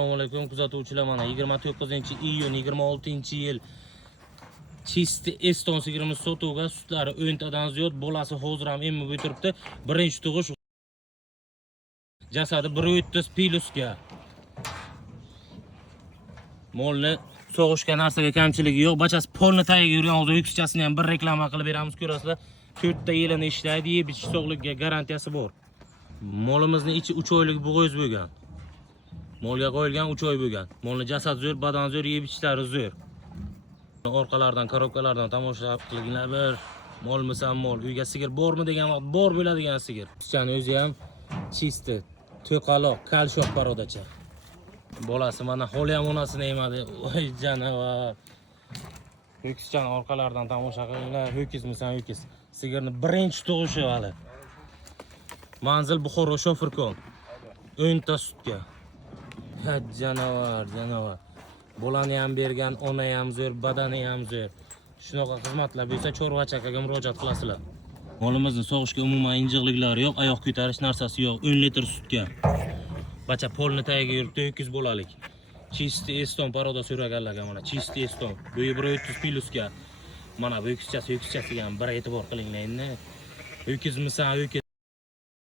Assalomu alaykum kuzatuvchilar, mana 29-iyun 26-yil Chisti Eston sigirimiz sotuvga, sutlari 10 tadan ziyod, bolasi hozir ham emib o'tiribdi. Birinchi tug'ish, jasadi 130 pilusga. Molni so'g'ishga narsaga kamchiligi yo'q. Bachasi polni tagiga yurgan, hozir yukschasini ham bir reklama qilib beramiz, ko'rasizlar. 4 ta yilini ishlaydi, yeb ichish sog'ligiga garantiyasi bor. Molimizning ichi 3 oylik bo'g'oz bo'lgan. Molga qo'yilgan 3 oy bo'lgan. Molni jasad zo'r, badan zo'r, yeb ichishlari zo'r. Orqalardan, korobkalardan tomosha qilinglar bir. Molmisan mol, uyga sigir bormi degan vaqt bor bo'ladigan sigir. Qizchani o'zi ham chisti, to'qaloq, kalshoq parodacha. Bolasi mana holi ham onasini emadi. Voy janavar. Ho'kizchani orqalardan tomosha qilinglar. Ho'kizmisan, ho'kiz. Sigirni birinchi tug'ishi hali. Manzil Buxoro Shofirkon. 10 ta sutga. Ha janavar, janavar. Bolani ham bergan, ona ham zo'r, badani ham zo'r. Shunaqa xizmatlar bo'lsa, chorvachakaga murojaat qilasizlar. Molimizni sog'ishga umuman injiqliklari yo'q, oyoq ko'tarish narsasi yo'q. 10 litr sutga. Bacha polni tagiga yuribdi, 200 bolalik. Chisti Eston paroda so'raganlarga mana Chisti Eston. Bo'yi 130 pilusga. Mana bu ho'kizchasiga ham bir e'tibor qilinglar endi. Ho'kizmisan, ho'kiz.